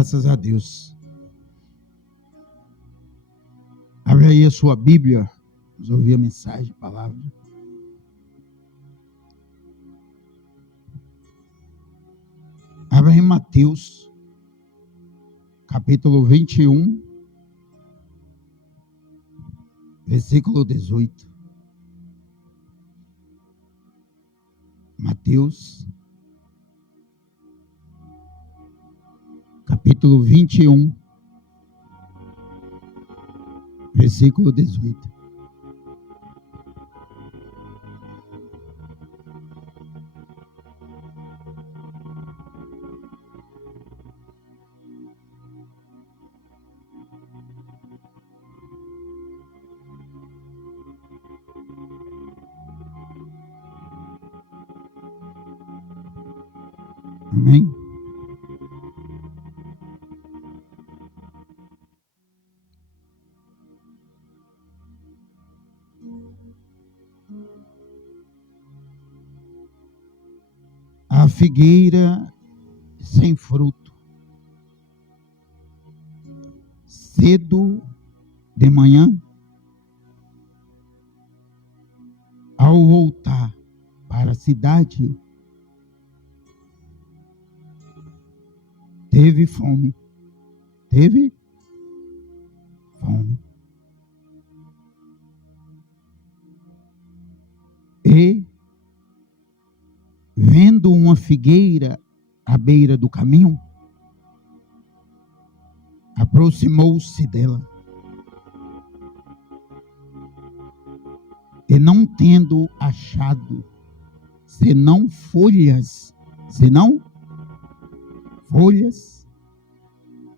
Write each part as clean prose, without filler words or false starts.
Graças a Deus. Abre aí a sua Bíblia. Vamos ouvir a mensagem, a palavra. Abre em Mateus, capítulo 21, versículo 18. Mateus, capítulo 21, versículo 18. Amém? A figueira sem fruto. Cedo de manhã, ao voltar para a cidade, teve fome. Teve fome. E, vendo uma figueira à beira do caminho, aproximou-se dela. E não tendo achado, senão folhas,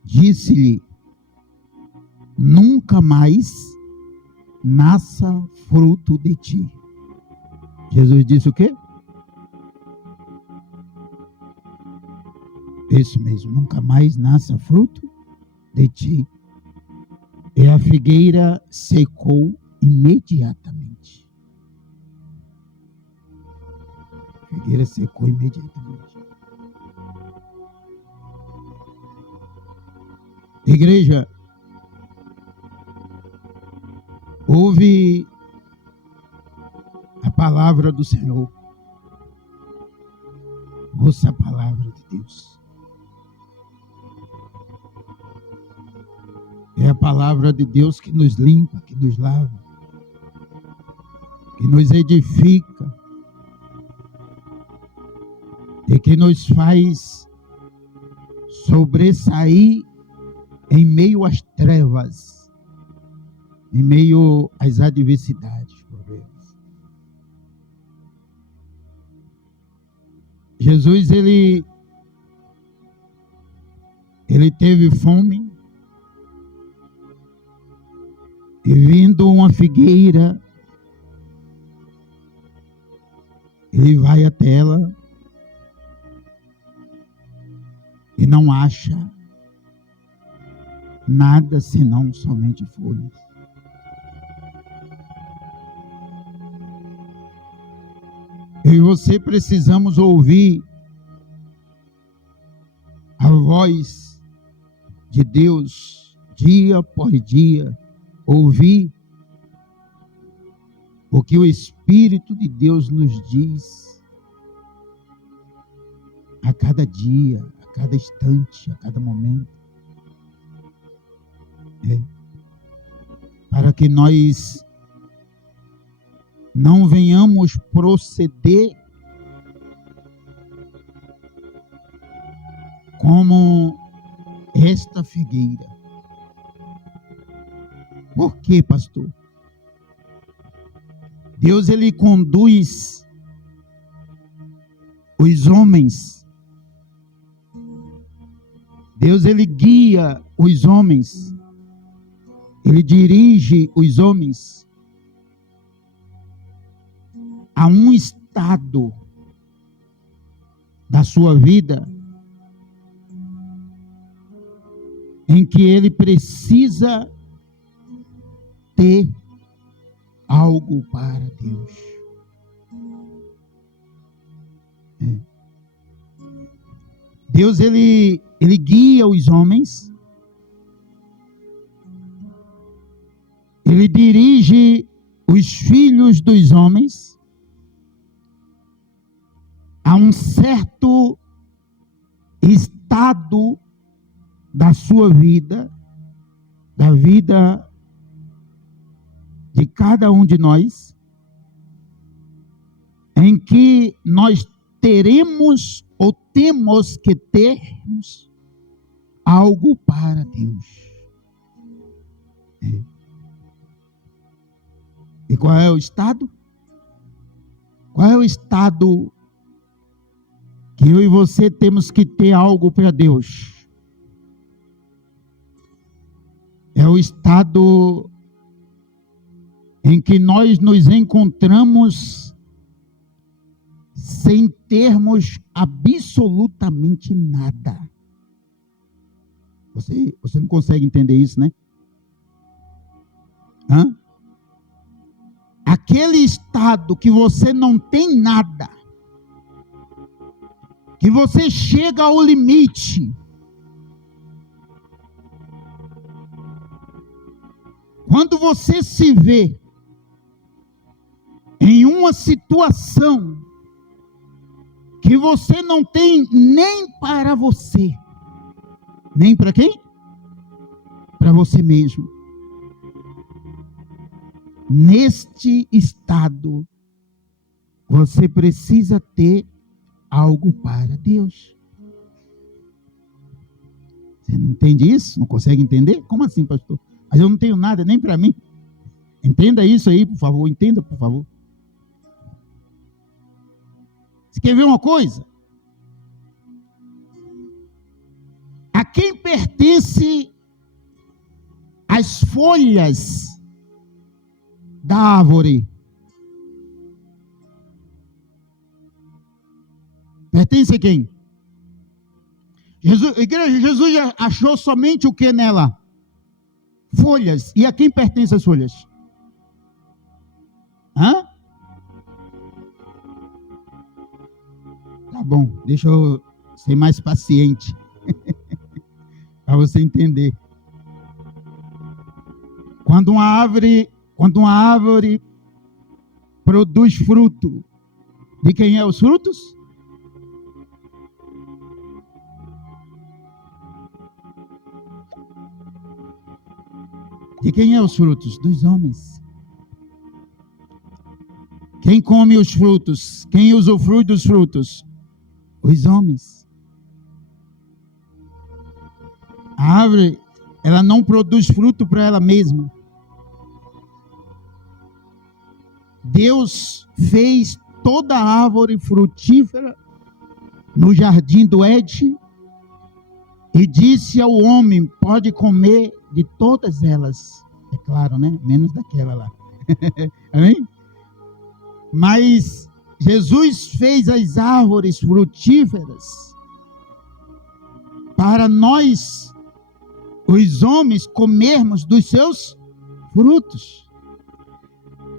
disse-lhe: nunca mais nasça fruto de ti. Jesus disse o quê? Isso mesmo, nunca mais nasça fruto de ti. E a figueira secou imediatamente. A figueira secou imediatamente. Igreja, ouve a palavra do Senhor. Ouça a palavra de Deus. É a palavra de Deus que nos limpa, que nos lava, que nos edifica e que nos faz sobressair em meio às trevas, em meio às adversidades, problemas. Jesus, ele teve fome, e vindo uma figueira, ele vai até ela e não acha nada senão somente folhas. Eu e você precisamos ouvir a voz de Deus dia por dia, ouvir o que o Espírito de Deus nos diz a cada dia, a cada instante, a cada momento. Para que nós não venhamos proceder como esta figueira. Por quê, pastor? Deus, ele conduz os homens. Deus, ele guia os homens. Ele dirige os homens a um estado da sua vida em que ele precisa ter algo para Deus. Deus, ele Ele guia os homens. Ele dirige os filhos dos homens a um certo estado da sua vida, da vida de cada um de nós, em que nós teremos ou temos que termos algo para Deus. E qual é o estado? Qual é o estado que eu e você temos que ter algo para Deus? É o estado em que nós nos encontramos sem termos absolutamente nada. Você não consegue entender isso, né? Aquele estado que você não tem nada, que você chega ao limite. Quando você se vê em uma situação que você não tem nem para você, nem para quem? Para você mesmo. Neste estado, você precisa ter algo para Deus. Você não entende isso? Não consegue entender? Como assim, pastor? Mas eu não tenho nada nem para mim. Entenda isso aí, por favor. Entenda, por favor. Você quer ver uma coisa? A quem pertence as folhas da árvore? Pertence a quem? Igreja, Jesus achou somente o que nela? Folhas. E a quem pertence as folhas? Tá bom, deixa eu ser mais paciente para você entender. Quando uma árvore produz fruto, de quem é os frutos? De quem é os frutos? Dos homens. Quem come os frutos? Quem usufrui dos frutos? Os homens. A árvore, ela não produz fruto para ela mesma. Deus fez toda a árvore frutífera no jardim do Éden e disse ao homem: pode comer de todas elas. É claro, né? Menos daquela lá. Amém? Mas Jesus fez as árvores frutíferas para nós, os homens, comermos dos seus frutos.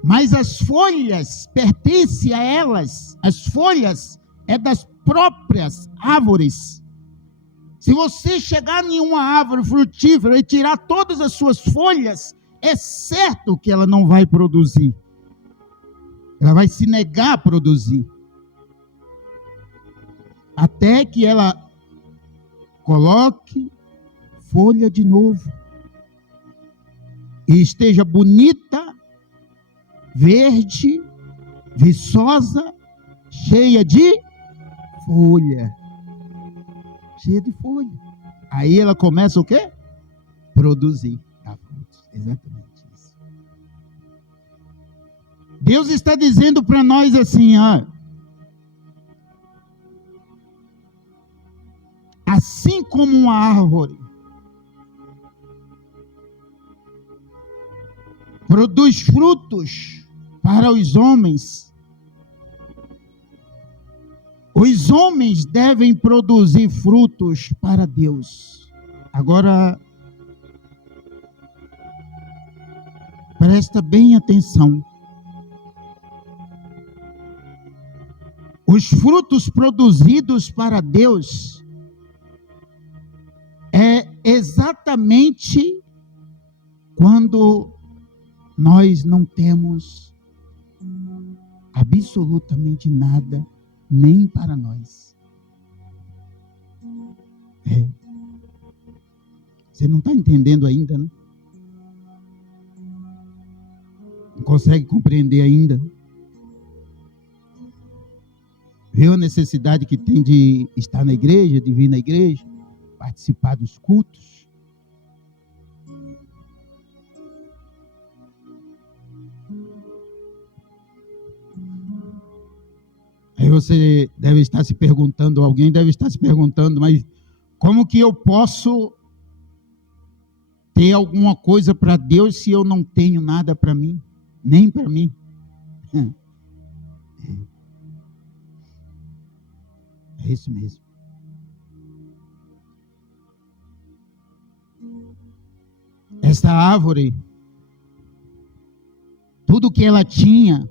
Mas as folhas pertencem a elas. As folhas é das próprias árvores. Se você chegar em uma árvore frutífera e tirar todas as suas folhas, é certo que ela não vai produzir. Ela vai se negar a produzir. Até que ela coloque folha de novo. E esteja bonita, verde, viçosa, cheia de folha. Cheia de folha. Aí ela começa o quê? Produzir a frutos. Exatamente isso. Deus está dizendo para nós assim, assim como uma árvore produz frutos para os homens devem produzir frutos para Deus. Agora, presta bem atenção. Os frutos produzidos para Deus exatamente quando nós não temos absolutamente nada, nem para nós. Você não está entendendo ainda, né? Não consegue compreender ainda? Viu a necessidade que tem de estar na igreja, de vir na igreja, participar dos cultos? Aí você deve estar se perguntando, alguém deve estar se perguntando, mas como que eu posso ter alguma coisa para Deus se eu não tenho nada para mim? Nem para mim. É isso mesmo. Essa árvore, tudo que ela tinha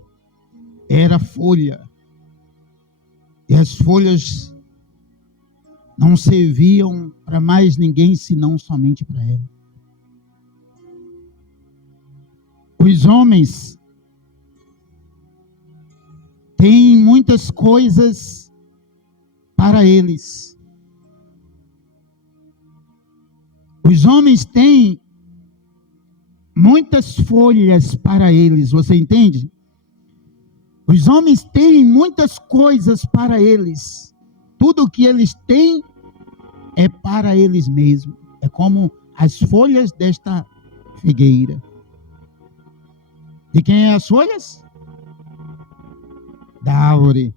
era folha. E as folhas não serviam para mais ninguém senão somente para ela. Os homens têm muitas coisas para eles. Os homens têm muitas folhas para eles, você entende? Os homens têm muitas coisas para eles. Tudo que eles têm é para eles mesmos. É como as folhas desta figueira. De quem é as folhas? Da árvore.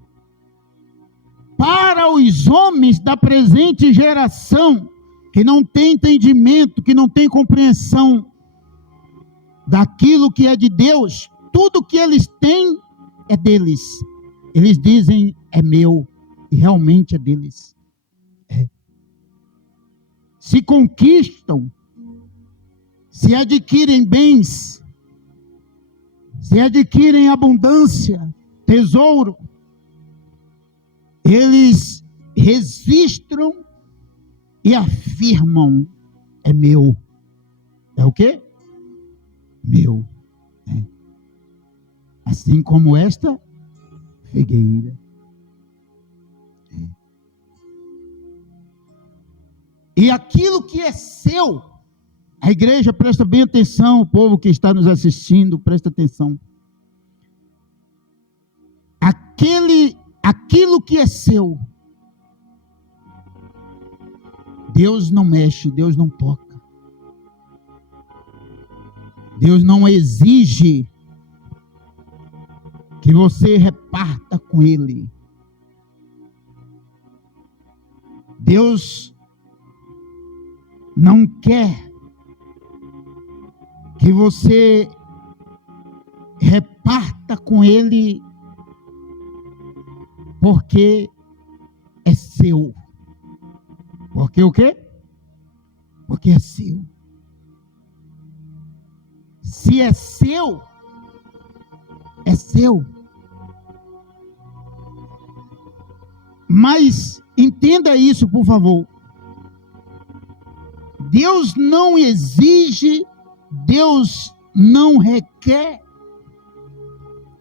Para os homens da presente geração, que não tem entendimento, que não tem compreensão daquilo que é de Deus, tudo que eles têm é deles. Eles dizem, é meu, e realmente é deles. Se conquistam, se adquirem bens, se adquirem abundância, tesouro, eles registram e afirmam, é meu. É o quê? Meu. Assim como esta figueira. E aquilo que é seu, a igreja presta bem atenção, o povo que está nos assistindo, presta atenção. Aquilo que é seu, Deus não mexe, Deus não toca. Deus não exige que você reparta com Ele. Deus não quer que você reparta com Ele porque é seu. Porque o quê? Porque é seu. Se é seu, é seu. Mas entenda isso, por favor. Deus não exige, Deus não requer.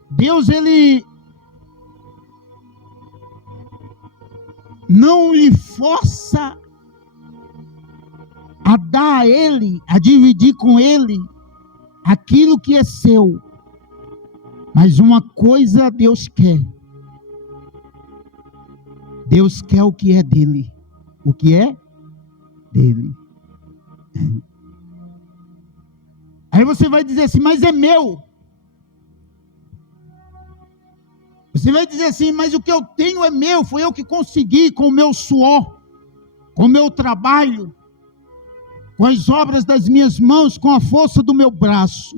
Deus, Ele não lhe força a dar a Ele, a dividir com Ele aquilo que é seu. Mas uma coisa Deus quer. Deus quer o que é dele. O que é dele. Aí você vai dizer assim, mas é meu. Você vai dizer assim, mas o que eu tenho é meu, foi eu que consegui com o meu suor, com o meu trabalho, com as obras das minhas mãos, com a força do meu braço.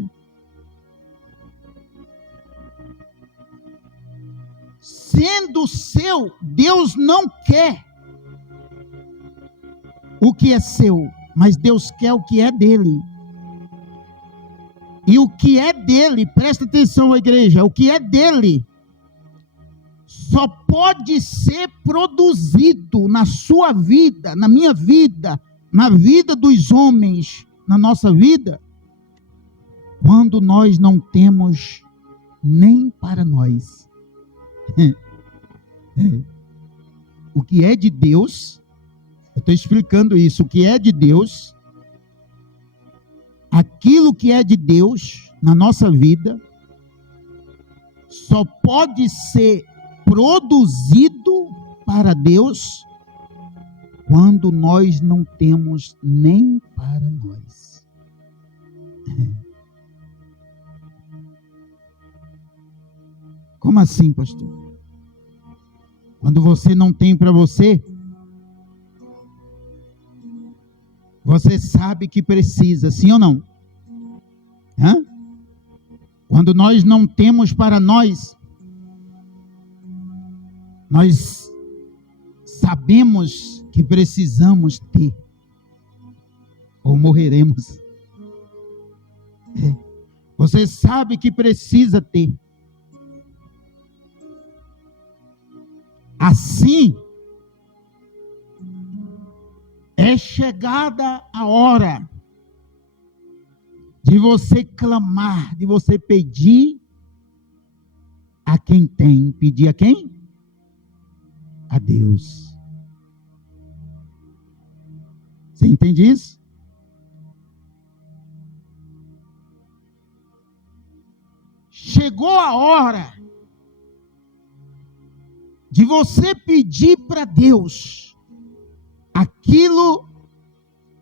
Sendo seu, Deus não quer o que é seu, mas Deus quer o que é dele. E o que é dele, presta atenção, igreja, o que é dele só pode ser produzido na sua vida, na minha vida, na vida dos homens, na nossa vida, quando nós não temos nem para nós. O que é de Deus, eu estou explicando isso, o que é de Deus, aquilo que é de Deus na nossa vida, só pode ser produzido para Deus quando nós não temos nem para nós. Como assim, pastor? Quando você não tem para você, você sabe que precisa, sim ou não? Hã? Quando nós não temos para nós, nós sabemos que precisamos ter, ou morreremos. Você sabe que precisa ter. Assim, é chegada a hora de você clamar, de você pedir a quem tem. Pedir a quem? A Deus. Você entende isso? Chegou a hora de você pedir para Deus aquilo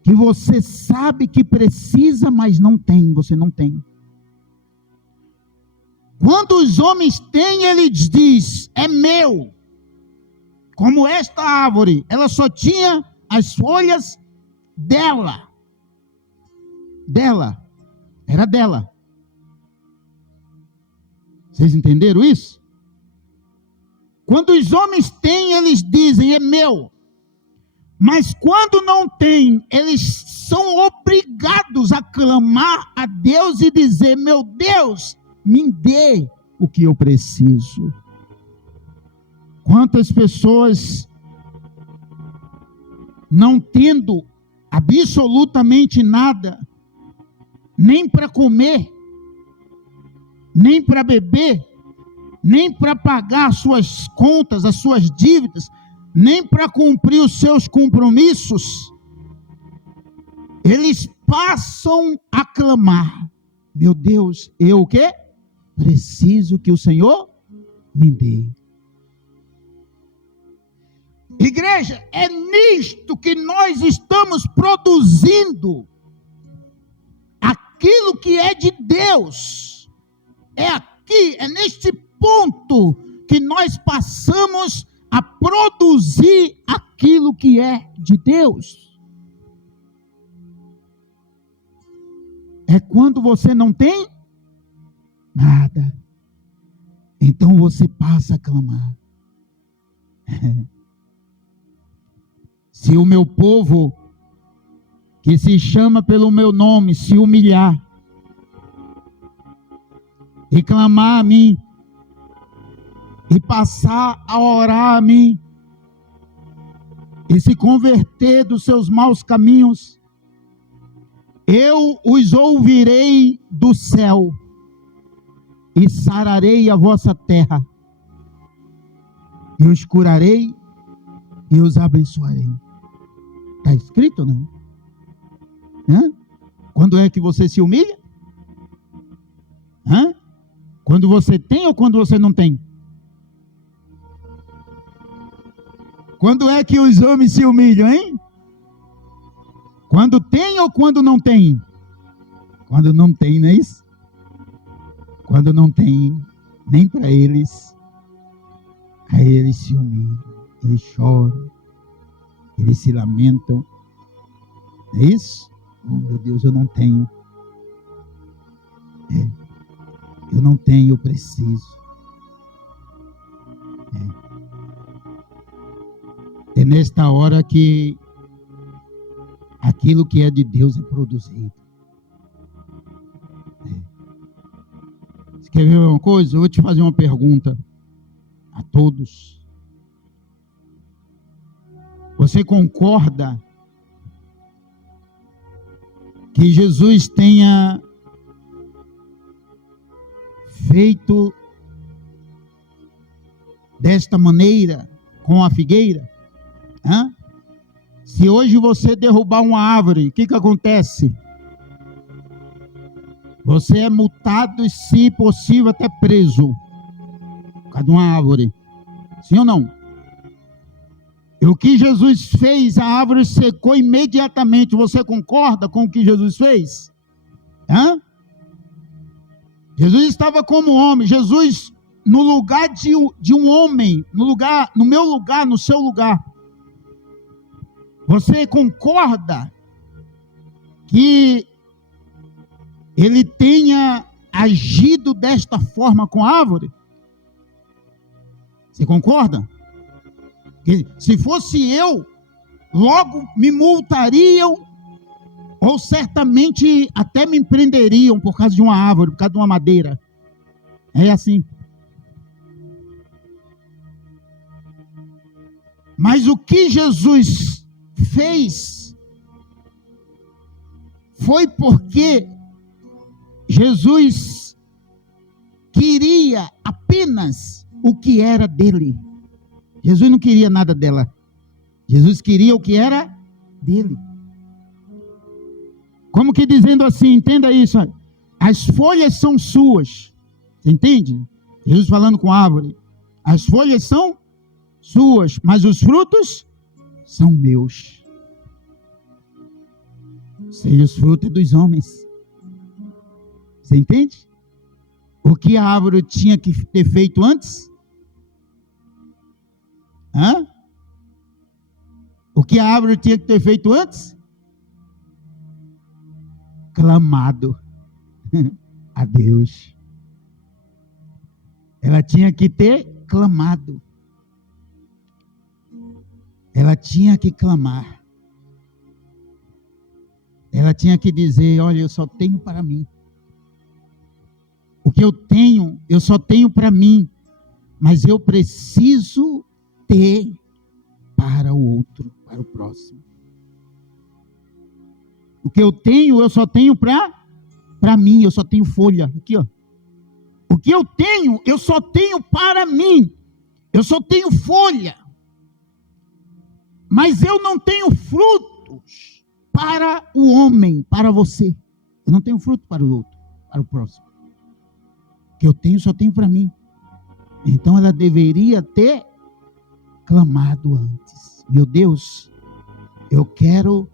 que você sabe que precisa, mas não tem, você não tem. Quando os homens têm, eles dizem, é meu. Como esta árvore, ela só tinha as folhas dela. Era dela. Vocês entenderam isso? Quando os homens têm, eles dizem, é meu. Mas quando não tem, eles são obrigados a clamar a Deus e dizer, meu Deus, me dê o que eu preciso. Quantas pessoas não tendo absolutamente nada, nem para comer, nem para beber, nem para pagar as suas contas, as suas dívidas, nem para cumprir os seus compromissos, eles passam a clamar, meu Deus, eu o quê? Preciso que o Senhor me dê. Igreja, é nisto que nós estamos produzindo aquilo que é de Deus. É aqui, é neste ponto que nós passamos a produzir aquilo que é de Deus. É quando você não tem nada, então você passa a clamar. Se o meu povo, que se chama pelo meu nome, se humilhar e clamar a mim, e passar a orar a mim, e se converter dos seus maus caminhos, eu os ouvirei do céu, e sararei a vossa terra, e os curarei, e os abençoarei. Está escrito ou não? Hã? Quando é que você se humilha? Hã? Quando você tem ou quando você não tem? Quando é que os homens se humilham, hein? Quando tem ou quando não tem? Quando não tem, não é isso? Quando não tem nem para eles, aí eles se humilham, eles choram, eles se lamentam. É isso? Oh, meu Deus, eu não tenho. Eu não tenho, eu preciso. É nesta hora que aquilo que é de Deus é produzido. Você quer ver uma coisa? Eu vou te fazer uma pergunta a todos. Você concorda que Jesus tenha feito desta maneira com a figueira. Se hoje você derrubar uma árvore, o que acontece? Você é multado e, se possível, até preso por causa de uma árvore. Sim ou não? E o que Jesus fez, a árvore secou imediatamente. Você concorda com o que Jesus fez? Jesus estava como homem. Jesus, no lugar de um homem, no meu lugar, no seu lugar. Você concorda que ele tenha agido desta forma com a árvore? Você concorda? Que se fosse eu, logo me multariam, ou certamente até me prenderiam por causa de uma árvore, por causa de uma madeira. É assim. Mas o que Jesus fez foi porque Jesus queria apenas o que era dele. Jesus não queria nada dela. Jesus queria o que era dele. Como que dizendo assim, entenda isso. As folhas são suas. Você entende? Jesus falando com a árvore. As folhas são suas, mas os frutos são meus. Ou seja, os frutos dos homens. Você entende? O que a árvore tinha que ter feito antes? O que a árvore tinha que ter feito antes? Clamado a Deus. Ela tinha que ter clamado. Ela tinha que clamar. Ela tinha que dizer: olha, eu só tenho para mim. O que eu tenho, eu só tenho para mim. Mas eu preciso ter para o outro, para o próximo. O que eu tenho, eu só tenho para mim. Eu só tenho folha. Aqui, ó. O que eu tenho, eu só tenho para mim. Eu só tenho folha. Mas eu não tenho frutos para o homem, para você. Eu não tenho fruto para o outro, para o próximo. O que eu tenho, só tenho para mim. Então ela deveria ter clamado antes. Meu Deus, eu quero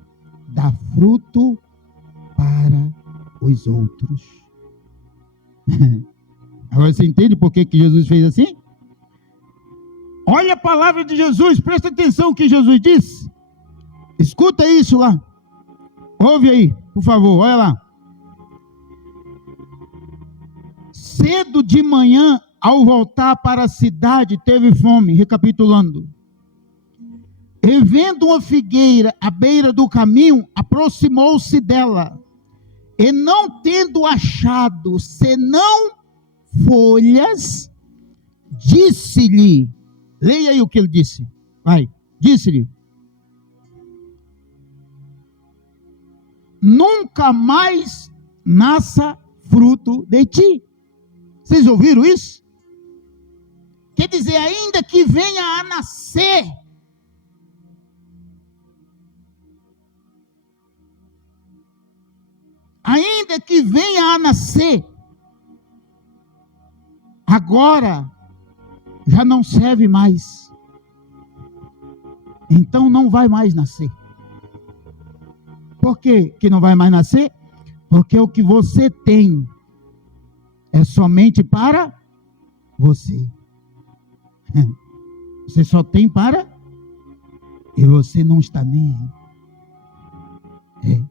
dar fruto para os outros. Agora você entende por que Jesus fez assim? Olha a palavra de Jesus, presta atenção no que Jesus disse. Escuta isso lá. Ouve aí, por favor, olha lá. Cedo de manhã, ao voltar para a cidade, teve fome, recapitulando. E vendo uma figueira à beira do caminho, aproximou-se dela. E não tendo achado senão folhas, disse-lhe, leia aí o que ele disse, vai, disse-lhe: nunca mais nasça fruto de ti. Vocês ouviram isso? Quer dizer, ainda que venha a nascer, ainda que venha a nascer, agora já não serve mais. Então não vai mais nascer. Por que não vai mais nascer? Porque o que você tem é somente para você. Você só tem para, e você não está nem aí.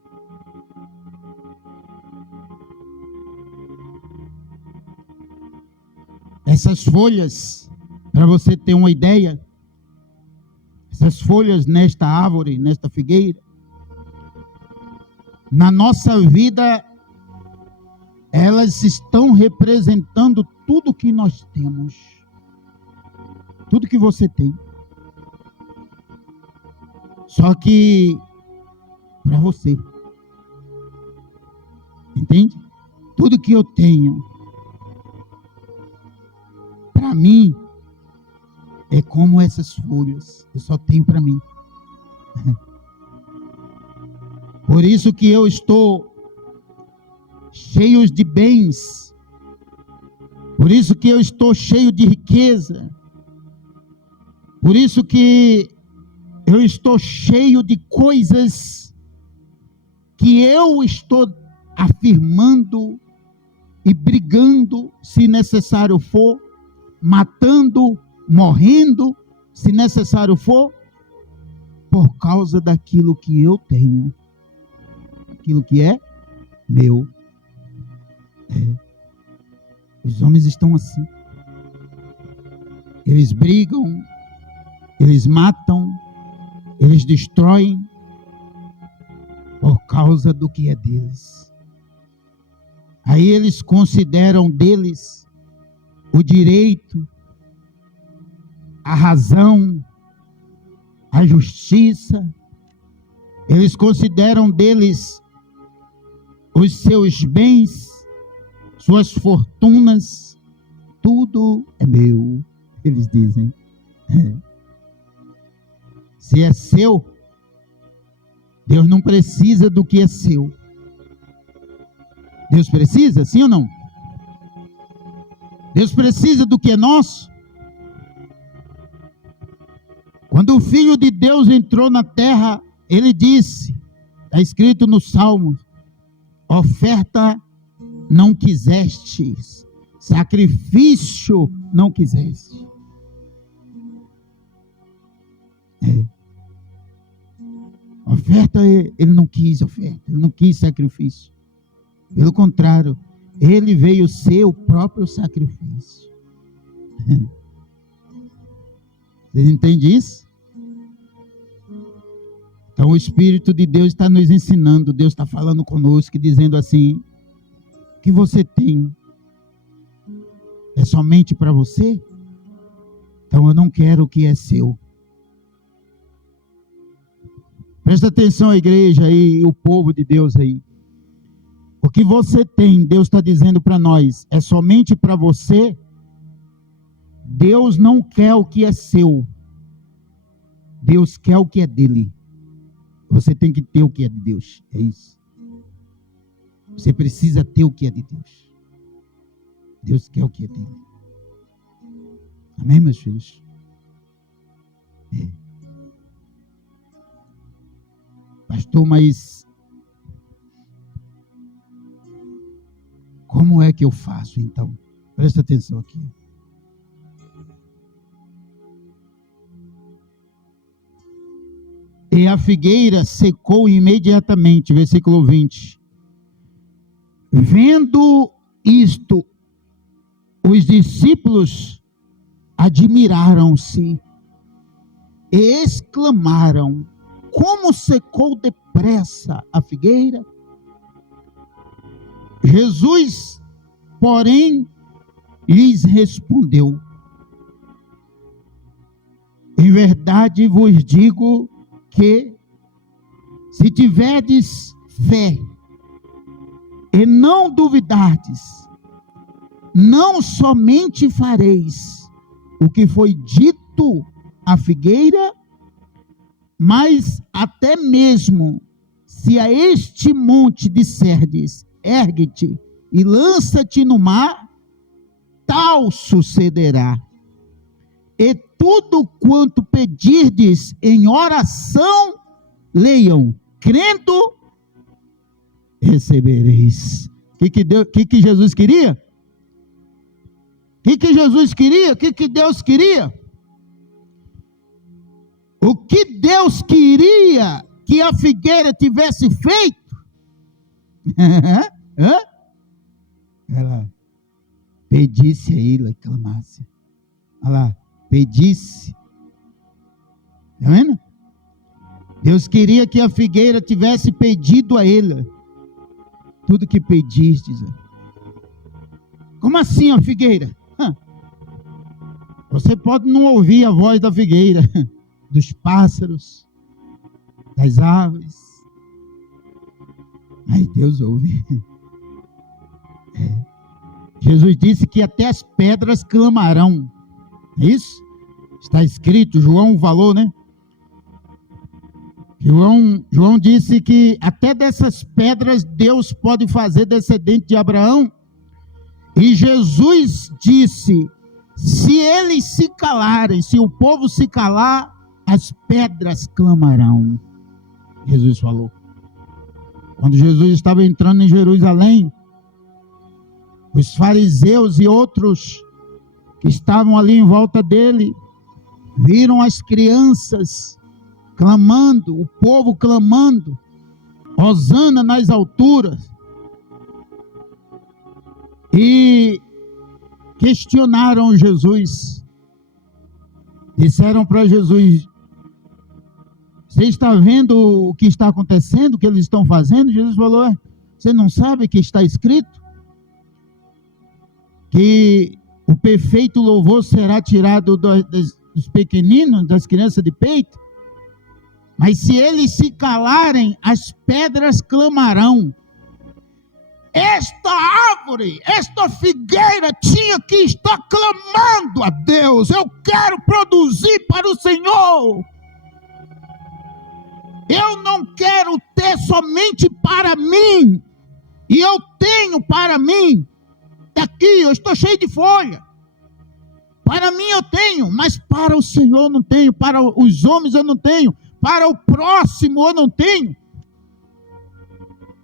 Essas folhas, para você ter uma ideia, essas folhas nesta árvore, nesta figueira, na nossa vida, elas estão representando tudo que nós temos, tudo que você tem. Só que para você. Entende? Tudo que eu tenho, para mim, é como essas folhas. Eu só tenho para mim. Por isso que eu estou cheio de bens. Por isso que eu estou cheio de riqueza. Por isso que eu estou cheio de coisas que eu estou afirmando e brigando, se necessário for, matando, morrendo, se necessário for, por causa daquilo que eu tenho, aquilo que é meu. Os homens estão assim. Eles brigam, eles matam, eles destroem por causa do que é deles. Aí eles consideram deles o direito, a razão, a justiça. Eles consideram deles os seus bens, suas fortunas. Tudo é meu, eles dizem. Se é seu, Deus não precisa do que é seu. Deus precisa, sim ou não? Deus precisa do que é nosso? Quando o Filho de Deus entrou na terra, ele disse, está escrito no Salmo: oferta não quisestes, sacrifício não quiseste. Oferta, ele não quis oferta, ele não quis sacrifício. Pelo contrário, ele veio ser o próprio sacrifício. Vocês entendem isso? Então o Espírito de Deus está nos ensinando, Deus está falando conosco, dizendo assim: o que você tem é somente para você? Então eu não quero o que é seu. Presta atenção, a igreja aí, o povo de Deus aí. O que você tem, Deus está dizendo para nós, é somente para você. Deus não quer o que é seu. Deus quer o que é dele. Você tem que ter o que é de Deus. É isso. Você precisa ter o que é de Deus. Deus quer o que é dele. Amém, meus filhos? Pastor, mas como é que eu faço então? Presta atenção aqui. E a figueira secou imediatamente, versículo 20. Vendo isto, os discípulos admiraram-se e exclamaram: como secou depressa a figueira? Jesus, porém, lhes respondeu: em verdade vos digo que, se tiverdes fé e não duvidardes, não somente fareis o que foi dito à figueira, mas até mesmo se a este monte disserdes: ergue-te e lança-te no mar, tal sucederá. E tudo quanto pedirdes em oração, leiam, crendo, recebereis. O que Jesus queria? O que Jesus queria? O que Deus queria? O que Deus queria que a figueira tivesse feito? Ela pedisse a ele e clamasse. Olha lá, pedisse. Está vendo? Deus queria que a figueira tivesse pedido a ele tudo que pedistes. Como assim a figueira? Você pode não ouvir a voz da figueira, dos pássaros, das aves, mas Deus ouve. Jesus disse que até as pedras clamarão. Isso está escrito, João falou, né? João disse que até dessas pedras Deus pode fazer descendente de Abraão. E Jesus disse: se eles se calarem, se o povo se calar, as pedras clamarão. Jesus falou. Quando Jesus estava entrando em Jerusalém, os fariseus e outros que estavam ali em volta dele viram as crianças clamando, o povo clamando, hosana nas alturas, e questionaram Jesus. Disseram para Jesus: você está vendo o que está acontecendo, o que eles estão fazendo? Jesus falou: você não sabe que está escrito? Que o perfeito louvor será tirado dos pequeninos, das crianças de peito? Mas se eles se calarem, as pedras clamarão. Esta árvore, esta figueira tinha que estar clamando a Deus: eu quero produzir para o Senhor. Eu não quero ter somente para mim, e eu tenho para mim. Aqui eu estou cheio de folha. Para mim eu tenho, mas para o Senhor eu não tenho. Para os homens eu não tenho. Para o próximo eu não tenho.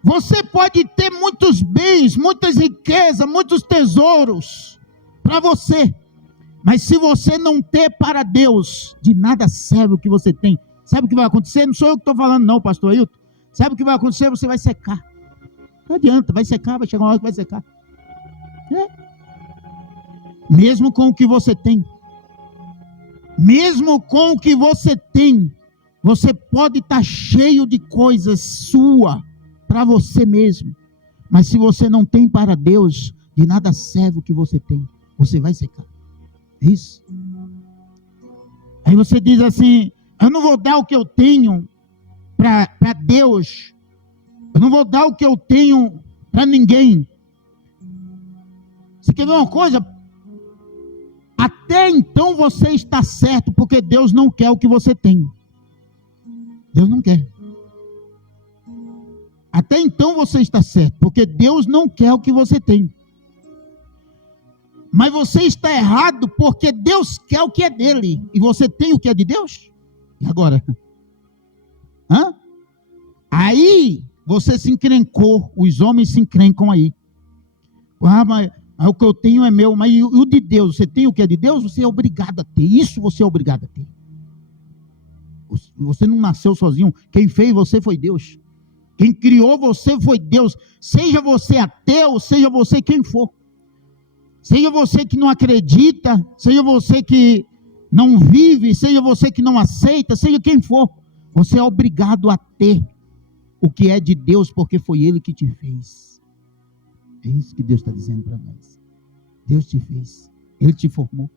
Você pode ter muitos bens, muitas riquezas, muitos tesouros para você, mas se você não ter para Deus, de nada serve o que você tem. Sabe o que vai acontecer? Não sou eu que estou falando não, pastor Ailton. Sabe o que vai acontecer? Você vai secar. Não adianta, vai secar, vai chegar uma hora que vai secar. Mesmo com o que você tem, mesmo com o que você tem, você pode estar cheio de coisas sua, para você mesmo, mas se você não tem para Deus, de nada serve o que você tem, você vai secar. É isso. Aí você diz assim: eu não vou dar o que eu tenho para Deus, eu não vou dar o que eu tenho para ninguém. Você quer ver uma coisa? Até então você está certo, porque Deus não quer o que você tem. Deus não quer. Até então você está certo, porque Deus não quer o que você tem. Mas você está errado, porque Deus quer o que é dele, e você tem o que é de Deus? E agora? Aí você se encrencou, os homens se encrencam aí. Mas o que eu tenho é meu, mas o de Deus, você tem o que é de Deus? Você é obrigado a ter, isso você é obrigado a ter. Você não nasceu sozinho, quem fez você foi Deus. Quem criou você foi Deus. Seja você ateu, seja você quem for. Seja você que não acredita, seja você que não vive, seja você que não aceita, seja quem for. Você é obrigado a ter o que é de Deus, porque foi Ele que te fez. É isso que Deus está dizendo para nós. Deus te fez, Ele te formou.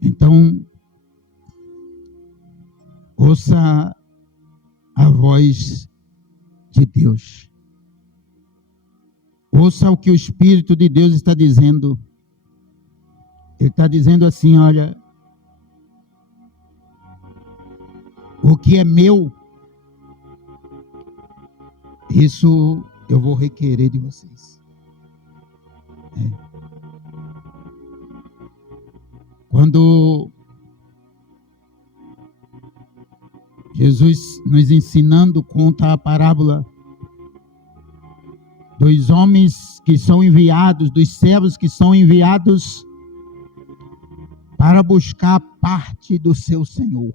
Então, ouça a voz de Deus. Ouça o que o Espírito de Deus está dizendo. Ele está dizendo assim: olha, o que é meu, isso eu vou requerer de vocês. Quando Jesus, nos ensinando, conta a parábola dos homens que são enviados, dos servos que são enviados para buscar parte do seu Senhor.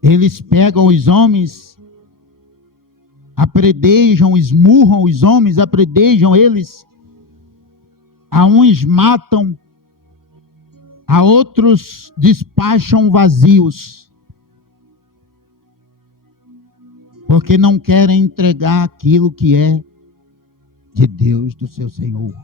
Eles pegam os homens, apredejam, esmurram os homens, apredejam eles, a uns matam, a outros despacham vazios, porque não querem entregar aquilo que é de Deus, do seu Senhor.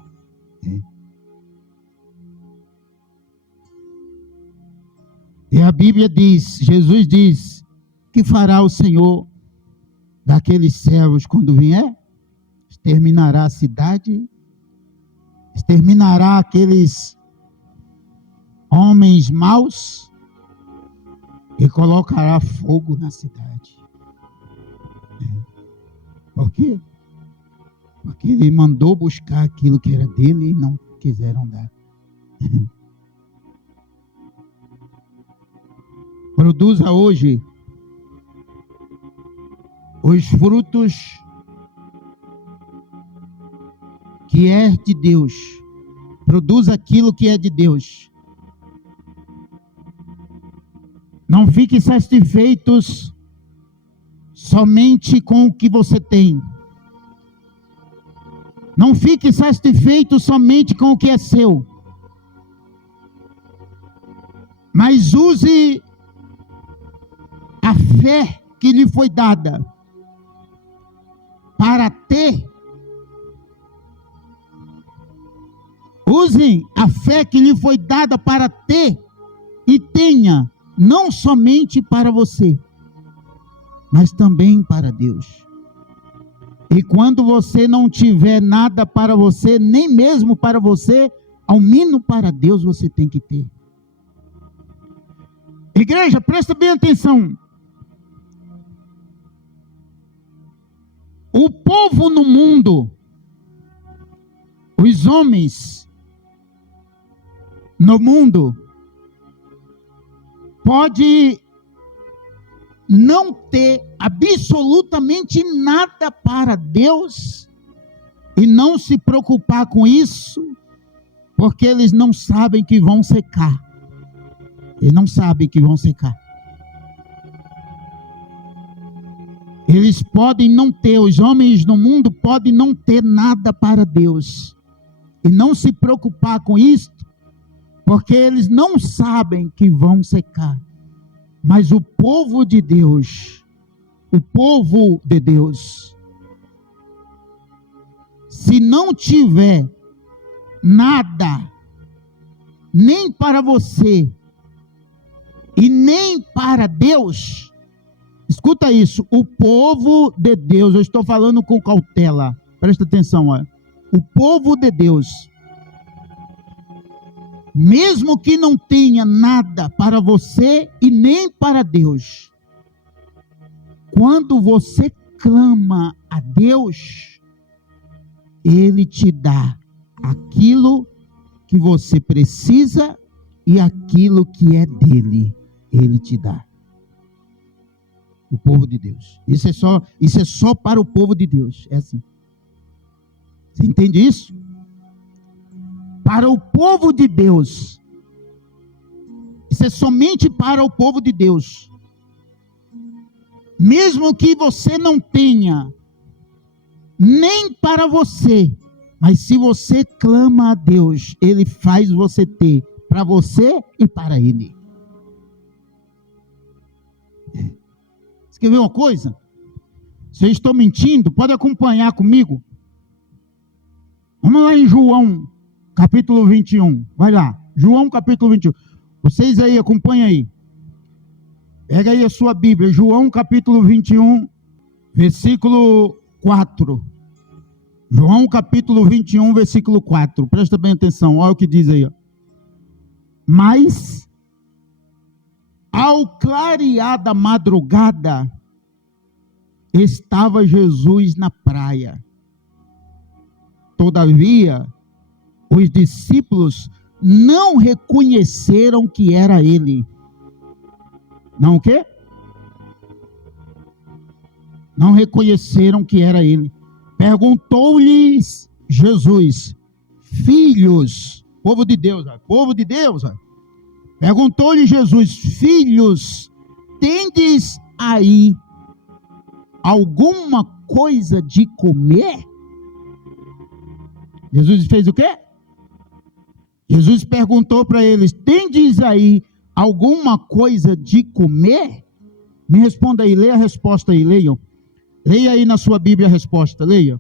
E a Bíblia diz, Jesus diz, que fará o Senhor daqueles servos quando vier, exterminará a cidade, exterminará aqueles homens maus e colocará fogo na cidade. Por quê? Porque ele mandou buscar aquilo que era dele e não quiseram dar. Produza hoje os frutos que é de Deus. Produza aquilo que é de Deus. Não fique satisfeitos somente com o que você tem. Não fique satisfeito somente com o que é seu. Mas use a fé que lhe foi dada para ter. Usem a fé que lhe foi dada para ter e tenha, não somente para você, mas também para Deus. E quando você não tiver nada para você, nem mesmo para você, ao menos para Deus você tem que ter. Igreja, presta bem atenção. O povo no mundo, os homens no mundo, pode não ter absolutamente nada para Deus e não se preocupar com isso, porque eles não sabem que vão secar. Eles não sabem que vão secar. Eles podem não ter, os homens no mundo podem não ter nada para Deus e não se preocupar com isso, porque eles não sabem que vão secar. Mas o povo de Deus, se não tiver nada, nem para você e nem para Deus, escuta isso, o povo de Deus, eu estou falando com cautela, presta atenção, ó. O povo de Deus, mesmo que não tenha nada para você e nem para Deus, quando você clama a Deus, Ele te dá aquilo que você precisa e aquilo que é dele, Ele te dá. O povo de Deus. Isso é só para o povo de Deus. É assim. Você entende isso? Para o povo de Deus. Isso é somente para o povo de Deus. Mesmo que você não tenha nem para você, mas se você clama a Deus, Ele faz você ter para você e para Ele. Quer ver uma coisa? Se eu estou mentindo, pode acompanhar comigo. Vamos lá em João, capítulo 21. Vai lá, João, capítulo 21. Vocês aí, acompanhem aí. Pega aí a sua Bíblia, João, capítulo 21, versículo 4. João, capítulo 21, versículo 4. Presta bem atenção, olha o que diz aí. Ó. Mas ao clarear da madrugada, estava Jesus na praia. Todavia, os discípulos não reconheceram que era ele. Não o quê? Não reconheceram que era ele. Perguntou-lhes Jesus, filhos, povo de Deus, perguntou-lhe Jesus, filhos, tendes aí alguma coisa de comer? Jesus fez o quê? Jesus perguntou para eles, tendes aí alguma coisa de comer? Me responda aí, leia a resposta aí, leiam. Leia aí na sua Bíblia a resposta, leia.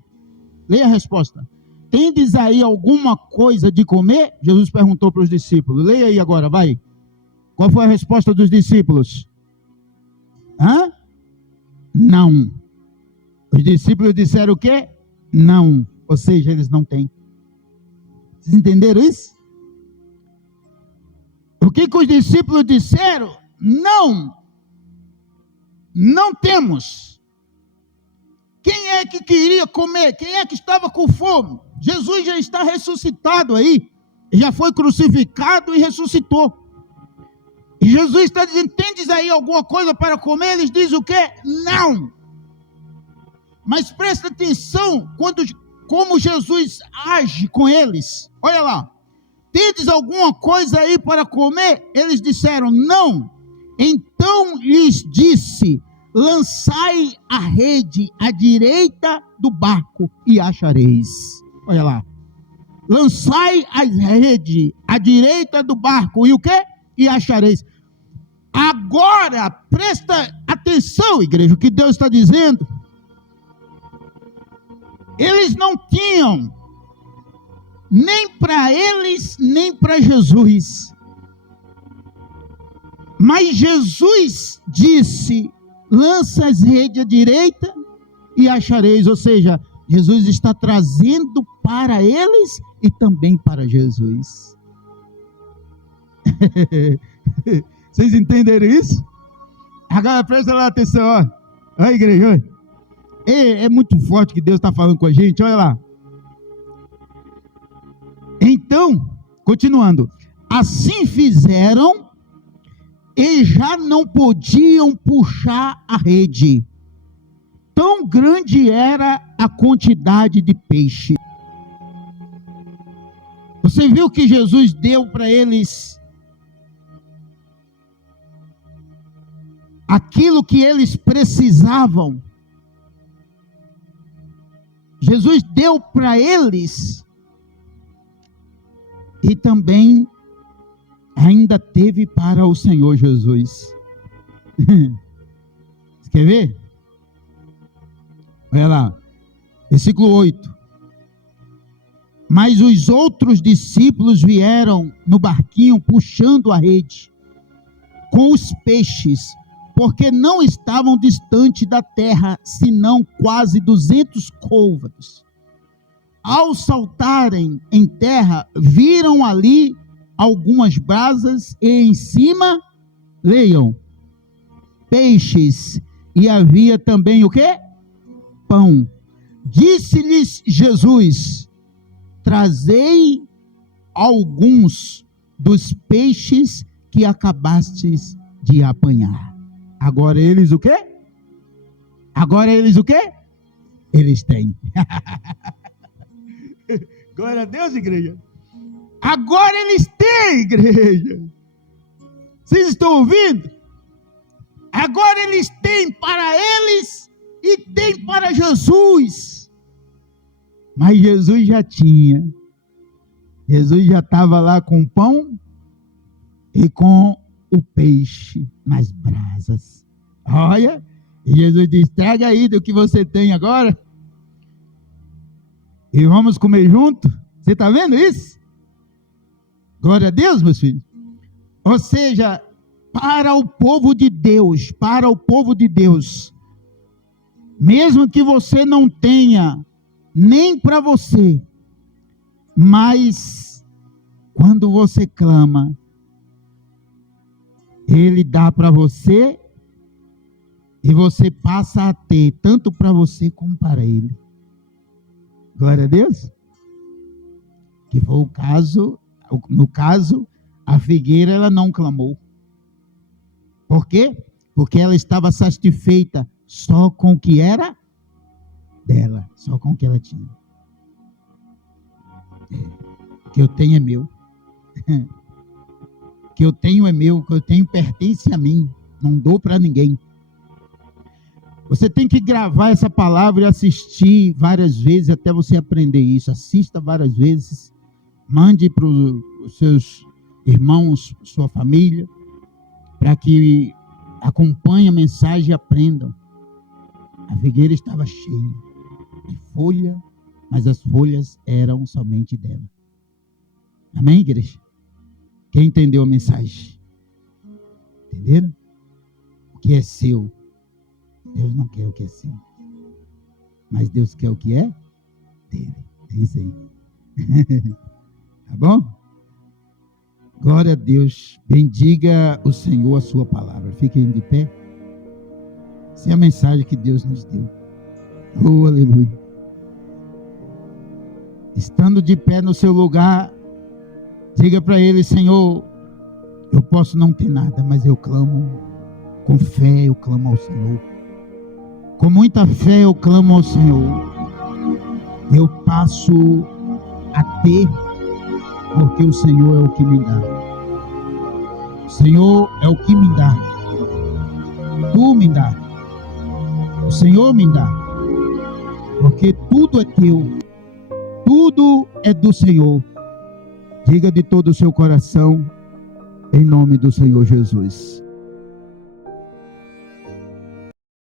Leia a resposta. Tendes aí alguma coisa de comer? Jesus perguntou para os discípulos. Leia aí agora, vai. Qual foi a resposta dos discípulos? Não. Os discípulos disseram o quê? Não. Ou seja, eles não têm. Vocês entenderam isso? O que os discípulos disseram? Não. Não temos. Quem é que queria comer? Quem é que estava com fome? Jesus já está ressuscitado aí. Já foi crucificado e ressuscitou. E Jesus está dizendo, tendes aí alguma coisa para comer? Eles dizem o quê? Não. Mas presta atenção como Jesus age com eles. Olha lá. Tendes alguma coisa aí para comer? Eles disseram, não. Então lhes disse, lançai a rede à direita do barco e achareis. Olha lá. Lançai a rede à direita do barco e o quê? E achareis. Agora, presta atenção, igreja, o que Deus está dizendo. Eles não tinham, nem para eles, nem para Jesus. Mas Jesus disse, lança as redes à direita e achareis. Ou seja, Jesus está trazendo para eles e também para Jesus. Vocês entenderam isso? Agora presta lá atenção, ó. Olha, igreja, olha. É muito forte que Deus está falando com a gente, olha lá. Então, continuando. Assim fizeram e já não podiam puxar a rede. Tão grande era a quantidade de peixe. Você viu que Jesus deu para eles aquilo que eles precisavam. Jesus deu para eles e também ainda teve para o Senhor Jesus. Você quer ver? Olha lá, versículo 8. Mas os outros discípulos vieram no barquinho puxando a rede com os peixes, porque não estavam distante da terra, senão quase 200 côvados. Ao saltarem em terra, viram ali algumas brasas e em cima, leiam, peixes, e havia também o quê? Pão. Disse-lhes Jesus, trazei alguns dos peixes que acabastes de apanhar. Agora eles o quê? Agora eles o quê? Eles têm. Glória a Deus, igreja. Agora eles têm, igreja. Vocês estão ouvindo? Agora eles têm para eles e têm para Jesus. Mas Jesus já tinha. Jesus já estava lá com o pão e com o peixe nas brasas. Olha, e Jesus diz, traga aí do que você tem agora e vamos comer junto. Você está vendo isso? Glória a Deus, meus filhos. Ou seja, para o povo de Deus, mesmo que você não tenha nem para você, mas quando você clama, Ele dá para você e você passa a ter tanto para você como para Ele. Glória a Deus. Que foi o caso, no caso, a figueira ela não clamou. Por quê? Porque ela estava satisfeita só com o que era dela, só com o que ela tinha. O que eu tenho é meu. O que eu tenho é meu, o que eu tenho pertence a mim, não dou para ninguém. Você tem que gravar essa palavra e assistir várias vezes até você aprender isso. Assista várias vezes, mande para os seus irmãos, sua família, para que acompanhem a mensagem e aprendam. A figueira estava cheia de folha, mas as folhas eram somente dela. Amém, igreja? Quem entendeu a mensagem? Entenderam? O que é seu, Deus não quer o que é seu. Mas Deus quer o que é dele. É isso aí. Tá bom? Glória a Deus. Bendiga o Senhor a sua palavra. Fiquem de pé. Essa é a mensagem que Deus nos deu. Oh, aleluia. Estando de pé no seu lugar, diga para ele: Senhor, eu posso não ter nada, mas eu clamo com fé, eu clamo ao Senhor. Com muita fé eu clamo ao Senhor. Eu passo a ter, porque o Senhor é o que me dá. O Senhor é o que me dá. Tu me dá. O Senhor me dá. Porque tudo é teu. Tudo é do Senhor. Diga de todo o seu coração, em nome do Senhor Jesus.